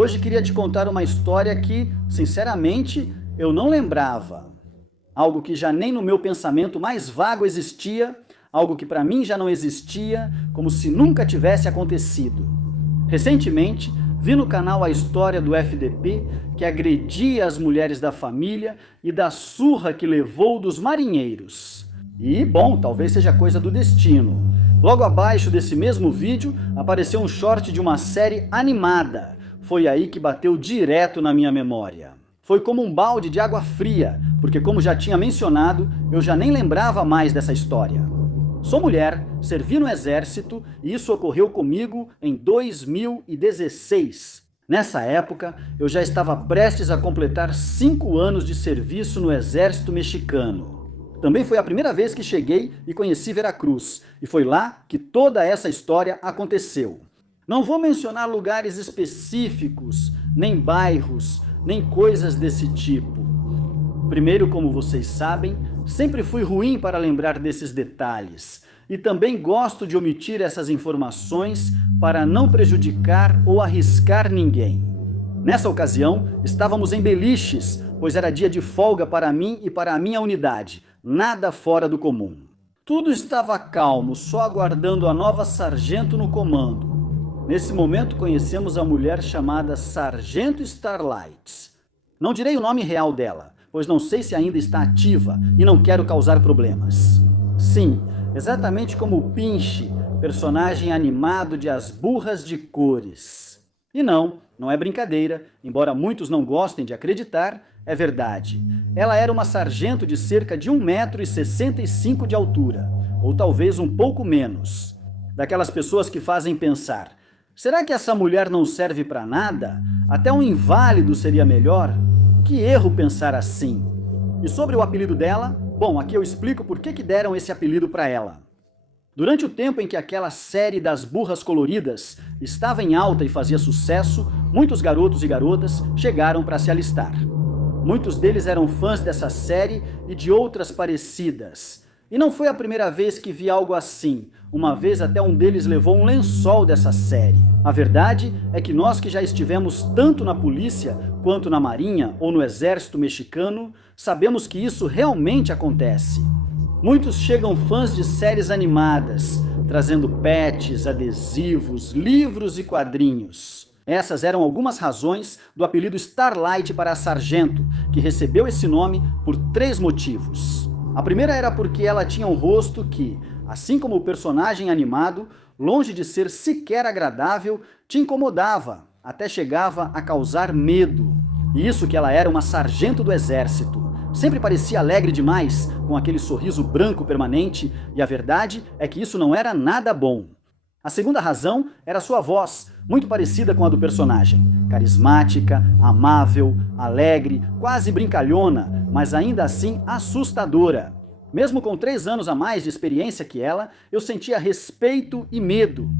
Hoje queria te contar uma história que, sinceramente, eu não lembrava. Algo que já nem no meu pensamento mais vago existia, algo que para mim já não existia, como se nunca tivesse acontecido. Recentemente, vi no canal a história do FDP que agredia as mulheres da família e da surra que levou dos marinheiros. E, bom, talvez seja coisa do destino. Logo abaixo desse mesmo vídeo apareceu um short de uma série animada. Foi aí que bateu direto na minha memória. Foi como um balde de água fria, porque como já tinha mencionado, eu já nem lembrava mais dessa história. Sou mulher, servi no exército e isso ocorreu comigo em 2016. Nessa época, eu já estava prestes a completar 5 anos de serviço no exército mexicano. Também foi a primeira vez que cheguei e conheci Veracruz, e foi lá que toda essa história aconteceu. Não vou mencionar lugares específicos, nem bairros, nem coisas desse tipo. Primeiro, como vocês sabem, sempre fui ruim para lembrar desses detalhes, e também gosto de omitir essas informações para não prejudicar ou arriscar ninguém. Nessa ocasião, estávamos em Beliches, pois era dia de folga para mim e para a minha unidade, nada fora do comum. Tudo estava calmo, só aguardando a nova sargento no comando. Nesse momento conhecemos a mulher chamada Sargento Starlight. Não direi o nome real dela, pois não sei se ainda está ativa e não quero causar problemas. Sim, exatamente como o Pinche, personagem animado de As Burras de Cores. E não é brincadeira, embora muitos não gostem de acreditar, é verdade. Ela era uma sargento de cerca de 1,65 m de altura, ou talvez um pouco menos. Daquelas pessoas que fazem pensar, será que essa mulher não serve para nada? Até um inválido seria melhor? Que erro pensar assim. E sobre o apelido dela, bom, aqui eu explico por que deram esse apelido para ela. Durante o tempo em que aquela série das Burras Coloridas estava em alta e fazia sucesso, muitos garotos e garotas chegaram para se alistar. Muitos deles eram fãs dessa série e de outras parecidas. E não foi a primeira vez que vi algo assim. Uma vez até um deles levou um lençol dessa série. A verdade é que nós que já estivemos tanto na polícia quanto na marinha ou no exército mexicano, sabemos que isso realmente acontece. Muitos chegam fãs de séries animadas, trazendo pets, adesivos, livros e quadrinhos. Essas eram algumas razões do apelido Starlight para a sargento, que recebeu esse nome por 3 motivos. A primeira era porque ela tinha um rosto que, assim como o personagem animado, longe de ser sequer agradável, te incomodava, até chegava a causar medo. E isso que ela era uma sargento do exército. Sempre parecia alegre demais, com aquele sorriso branco permanente, e a verdade é que isso não era nada bom. A segunda razão era sua voz, muito parecida com a do personagem. Carismática, amável, alegre, quase brincalhona, mas ainda assim assustadora. Mesmo com 3 anos a mais de experiência que ela, eu sentia respeito e medo.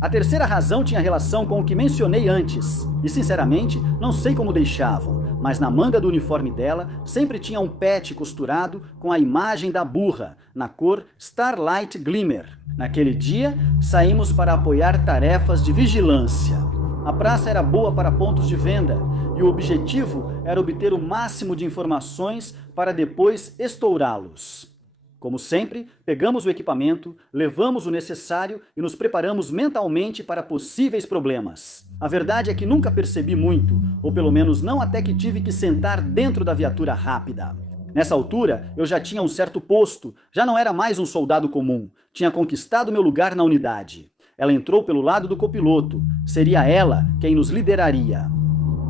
A terceira razão tinha relação com o que mencionei antes, e sinceramente não sei como deixavam, mas na manga do uniforme dela sempre tinha um pet costurado com a imagem da burra, na cor Starlight Glimmer. Naquele dia, saímos para apoiar tarefas de vigilância. A praça era boa para pontos de venda, e o objetivo era obter o máximo de informações para depois estourá-los. Como sempre, pegamos o equipamento, levamos o necessário e nos preparamos mentalmente para possíveis problemas. A verdade é que nunca percebi muito, ou pelo menos não até que tive que sentar dentro da viatura rápida. Nessa altura, eu já tinha um certo posto, já não era mais um soldado comum, tinha conquistado meu lugar na unidade. Ela entrou pelo lado do copiloto, seria ela quem nos lideraria.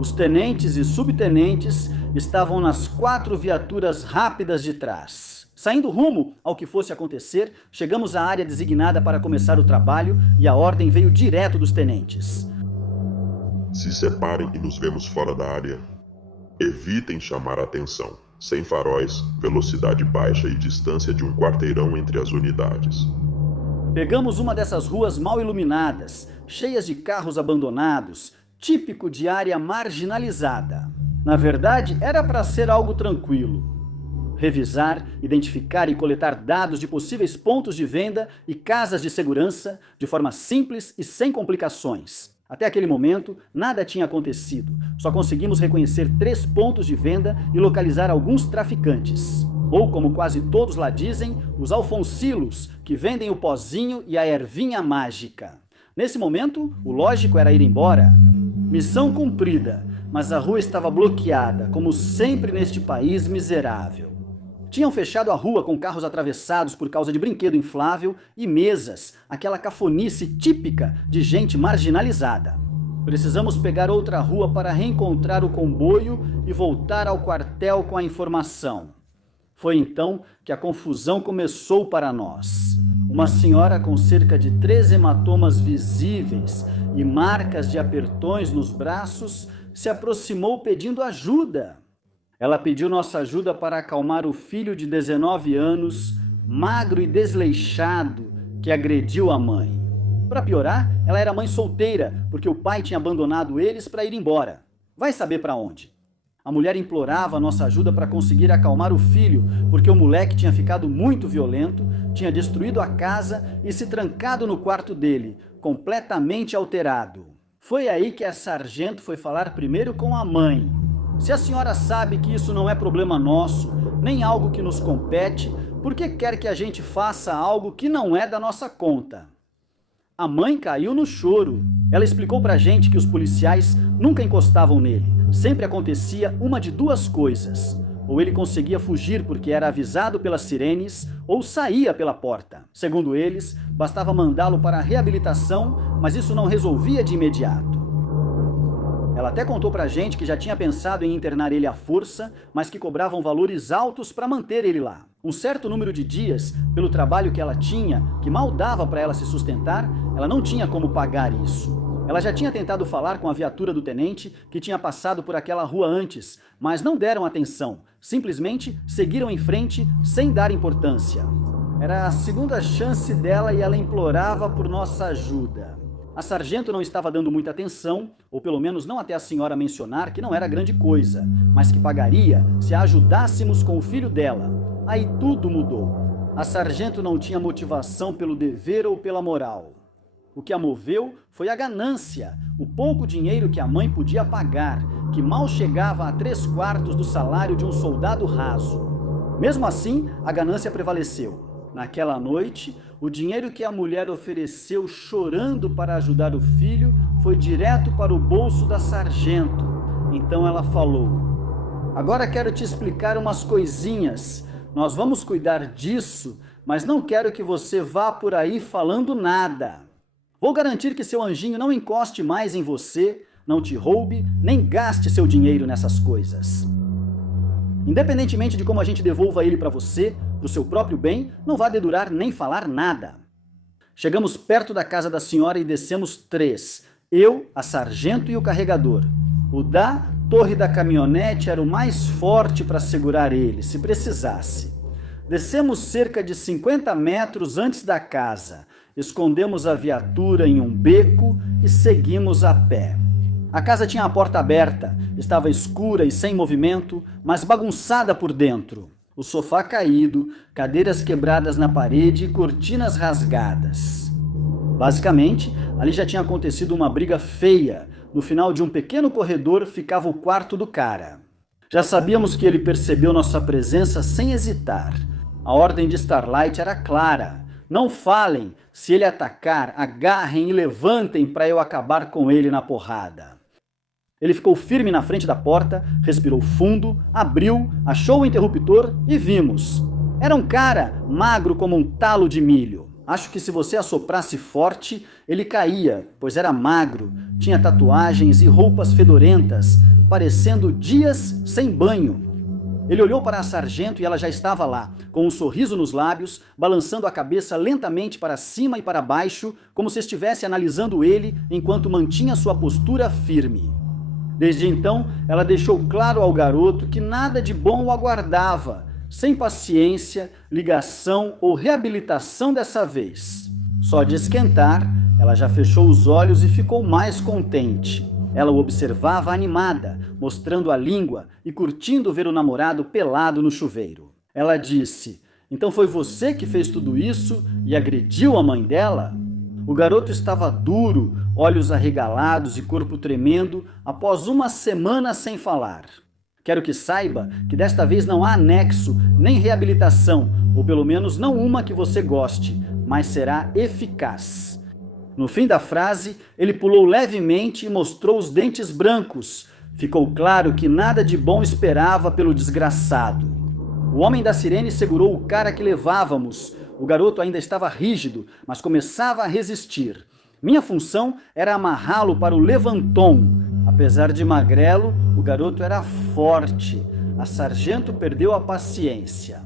Os tenentes e subtenentes estavam nas 4 viaturas rápidas de trás. Saindo rumo ao que fosse acontecer, chegamos à área designada para começar o trabalho e a ordem veio direto dos tenentes. Se separem e nos vemos fora da área. Evitem chamar a atenção. Sem faróis, velocidade baixa e distância de um quarteirão entre as unidades. Pegamos uma dessas ruas mal iluminadas, cheias de carros abandonados, típico de área marginalizada. Na verdade, era para ser algo tranquilo. Revisar, identificar e coletar dados de possíveis pontos de venda e casas de segurança de forma simples e sem complicações. Até aquele momento, nada tinha acontecido. Só conseguimos reconhecer 3 pontos de venda e localizar alguns traficantes. Ou, como quase todos lá dizem, os alfonsilos, que vendem o pozinho e a ervinha mágica. Nesse momento, o lógico era ir embora. Missão cumprida, mas a rua estava bloqueada, como sempre neste país miserável. Tinham fechado a rua com carros atravessados por causa de brinquedo inflável e mesas, aquela cafonice típica de gente marginalizada. Precisamos pegar outra rua para reencontrar o comboio e voltar ao quartel com a informação. Foi então que a confusão começou para nós. Uma senhora com cerca de 3 hematomas visíveis e marcas de apertões nos braços se aproximou pedindo ajuda. Ela pediu nossa ajuda para acalmar o filho de 19 anos, magro e desleixado, que agrediu a mãe. Para piorar, ela era mãe solteira, porque o pai tinha abandonado eles para ir embora. Vai saber para onde. A mulher implorava a nossa ajuda para conseguir acalmar o filho, porque o moleque tinha ficado muito violento, tinha destruído a casa e se trancado no quarto dele, completamente alterado. Foi aí que a sargento foi falar primeiro com a mãe. Se a senhora sabe que isso não é problema nosso, nem algo que nos compete, por que quer que a gente faça algo que não é da nossa conta? A mãe caiu no choro. Ela explicou pra gente que os policiais nunca encostavam nele. Sempre acontecia uma de 2 coisas. Ou ele conseguia fugir porque era avisado pelas sirenes, ou saía pela porta. Segundo eles, bastava mandá-lo para a reabilitação, mas isso não resolvia de imediato. Ela até contou pra gente que já tinha pensado em internar ele à força, mas que cobravam valores altos para manter ele lá. Um certo número de dias, pelo trabalho que ela tinha, que mal dava para ela se sustentar, ela não tinha como pagar isso. Ela já tinha tentado falar com a viatura do tenente, que tinha passado por aquela rua antes, mas não deram atenção, simplesmente seguiram em frente sem dar importância. Era a segunda chance dela e ela implorava por nossa ajuda. A sargento não estava dando muita atenção, ou pelo menos não até a senhora mencionar que não era grande coisa, mas que pagaria se a ajudássemos com o filho dela. Aí tudo mudou. A sargento não tinha motivação pelo dever ou pela moral. O que a moveu foi a ganância, o pouco dinheiro que a mãe podia pagar, que mal chegava a 3/4 do salário de um soldado raso. Mesmo assim, a ganância prevaleceu. Naquela noite, o dinheiro que a mulher ofereceu chorando para ajudar o filho foi direto para o bolso da sargento. Então ela falou: "Agora quero te explicar umas coisinhas. Nós vamos cuidar disso, mas não quero que você vá por aí falando nada. Vou garantir que seu anjinho não encoste mais em você, não te roube, nem gaste seu dinheiro nessas coisas. Independentemente de como a gente devolva ele para você, pro seu próprio bem, não vá dedurar nem falar nada." Chegamos perto da casa da senhora e descemos 3. Eu, a sargento e o carregador. O da torre da caminhonete era o mais forte para segurar ele, se precisasse. Descemos cerca de 50 metros antes da casa. Escondemos a viatura em um beco e seguimos a pé. A casa tinha a porta aberta, estava escura e sem movimento, mas bagunçada por dentro. O sofá caído, cadeiras quebradas na parede e cortinas rasgadas. Basicamente, ali já tinha acontecido uma briga feia. No final de um pequeno corredor ficava o quarto do cara. Já sabíamos que ele percebeu nossa presença sem hesitar. A ordem de Starlight era clara: não falem, se ele atacar, agarrem e levantem para eu acabar com ele na porrada. Ele ficou firme na frente da porta, respirou fundo, abriu, achou o interruptor e vimos. Era um cara magro como um talo de milho. Acho que se você assoprasse forte, ele caía, pois era magro, tinha tatuagens e roupas fedorentas, parecendo dias sem banho. Ele olhou para a sargento e ela já estava lá, com um sorriso nos lábios, balançando a cabeça lentamente para cima e para baixo, como se estivesse analisando ele enquanto mantinha sua postura firme. Desde então, ela deixou claro ao garoto que nada de bom o aguardava, sem paciência, ligação ou reabilitação dessa vez. Só de esquentar, ela já fechou os olhos e ficou mais contente. Ela o observava animada, mostrando a língua e curtindo ver o namorado pelado no chuveiro. Ela disse: "Então foi você que fez tudo isso e agrediu a mãe dela?" O garoto estava duro, olhos arregalados e corpo tremendo, após uma semana sem falar. Quero que saiba que desta vez não há anexo, nem reabilitação, ou pelo menos não uma que você goste, mas será eficaz. No fim da frase, ele pulou levemente e mostrou os dentes brancos. Ficou claro que nada de bom esperava pelo desgraçado. O homem da sirene segurou o cara que levávamos. O garoto ainda estava rígido, mas começava a resistir. Minha função era amarrá-lo para o levantom. Apesar de magrelo, o garoto era forte. A sargento perdeu a paciência.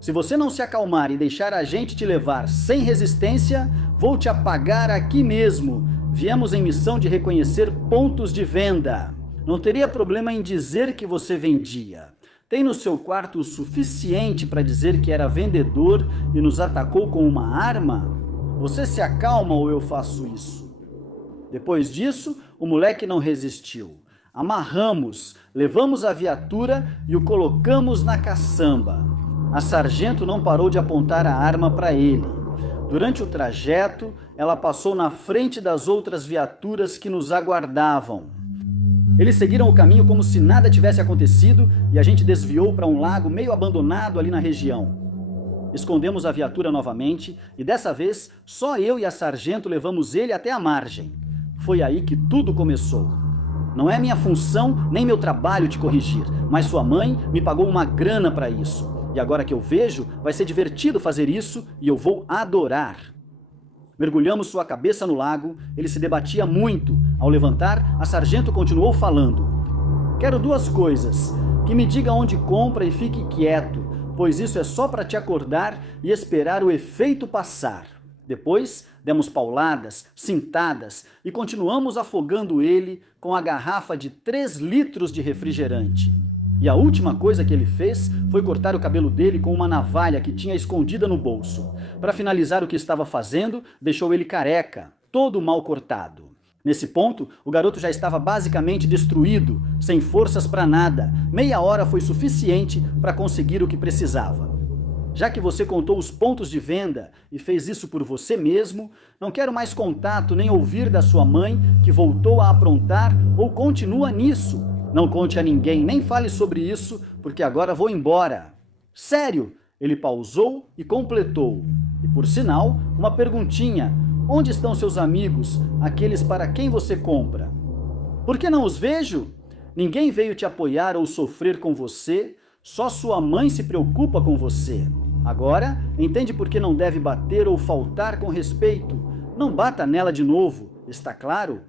Se você não se acalmar e deixar a gente te levar sem resistência, vou te apagar aqui mesmo. Viemos em missão de reconhecer pontos de venda. Não teria problema em dizer que você vendia. Tem no seu quarto o suficiente para dizer que era vendedor e nos atacou com uma arma? Você se acalma ou eu faço isso? Depois disso, o moleque não resistiu. Amarramos, levamos a viatura e o colocamos na caçamba. A sargento não parou de apontar a arma para ele. Durante o trajeto, ela passou na frente das outras viaturas que nos aguardavam. Eles seguiram o caminho como se nada tivesse acontecido e a gente desviou para um lago meio abandonado ali na região. Escondemos a viatura novamente e dessa vez só eu e a sargento levamos ele até a margem. Foi aí que tudo começou. Não é minha função nem meu trabalho te corrigir, mas sua mãe me pagou uma grana para isso. E agora que eu vejo, vai ser divertido fazer isso e eu vou adorar. Mergulhamos sua cabeça no lago, ele se debatia muito. Ao levantar, a sargento continuou falando. Quero duas coisas, que me diga onde compra e fique quieto, pois isso é só para te acordar e esperar o efeito passar. Depois, demos pauladas, cintadas e continuamos afogando ele com a garrafa de 3 litros de refrigerante. E a última coisa que ele fez foi cortar o cabelo dele com uma navalha que tinha escondida no bolso. Para finalizar o que estava fazendo, deixou ele careca, todo mal cortado. Nesse ponto, o garoto já estava basicamente destruído, sem forças para nada. Meia hora foi suficiente para conseguir o que precisava. Já que você contou os pontos de venda e fez isso por você mesmo, não quero mais contato nem ouvir da sua mãe que voltou a aprontar ou continua nisso. Não conte a ninguém, nem fale sobre isso, porque agora vou embora. Sério, ele pausou e completou. E por sinal, uma perguntinha. Onde estão seus amigos, aqueles para quem você compra? Por que não os vejo? Ninguém veio te apoiar ou sofrer com você, só sua mãe se preocupa com você. Agora, entende por que não deve bater ou faltar com respeito? Não bata nela de novo, está claro?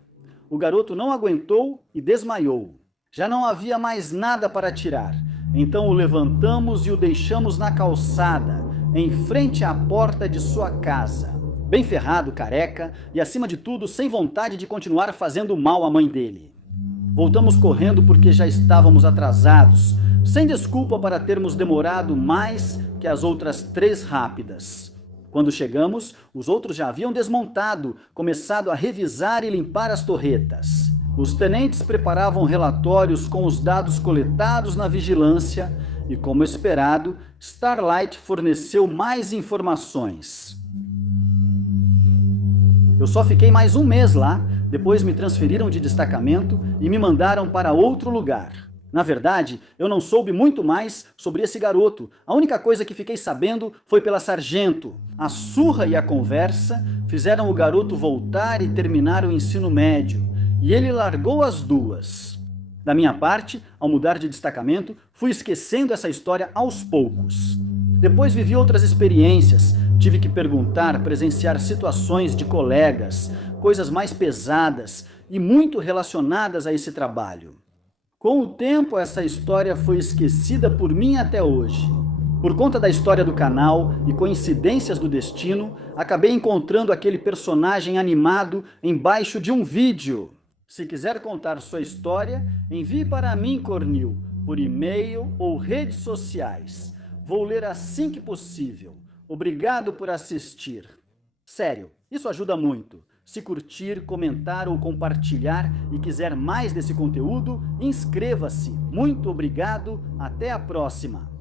O garoto não aguentou e desmaiou. Já não havia mais nada para tirar, então o levantamos e o deixamos na calçada, em frente à porta de sua casa. Bem ferrado, careca e, acima de tudo, sem vontade de continuar fazendo mal à mãe dele. Voltamos correndo porque já estávamos atrasados, sem desculpa para termos demorado mais que as outras 3 rápidas. Quando chegamos, os outros já haviam desmontado, começado a revisar e limpar as torretas. Os tenentes preparavam relatórios com os dados coletados na vigilância e, como esperado, Starlight forneceu mais informações. Eu só fiquei mais 1 mês lá, depois me transferiram de destacamento e me mandaram para outro lugar. Na verdade, eu não soube muito mais sobre esse garoto. A única coisa que fiquei sabendo foi pela sargento. A surra e a conversa fizeram o garoto voltar e terminar o ensino médio. E ele largou as 2. Da minha parte, ao mudar de destacamento, fui esquecendo essa história aos poucos. Depois vivi outras experiências, tive que perguntar, presenciar situações de colegas, coisas mais pesadas e muito relacionadas a esse trabalho. Com o tempo, essa história foi esquecida por mim até hoje. Por conta da história do canal e coincidências do destino, acabei encontrando aquele personagem animado embaixo de um vídeo. Se quiser contar sua história, envie para mim, Cornil, por e-mail ou redes sociais. Vou ler assim que possível. Obrigado por assistir. Sério, isso ajuda muito. Se curtir, comentar ou compartilhar e quiser mais desse conteúdo, inscreva-se. Muito obrigado, até a próxima!